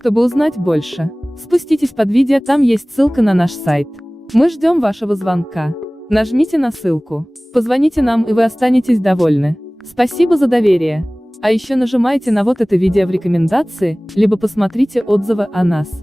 Чтобы узнать больше, спуститесь под видео, там есть ссылка на наш сайт. Мы ждем вашего звонка. Нажмите на ссылку, позвоните нам, и вы останетесь довольны. Спасибо за доверие. А еще нажимайте на вот это видео в рекомендации, либо посмотрите отзывы о нас.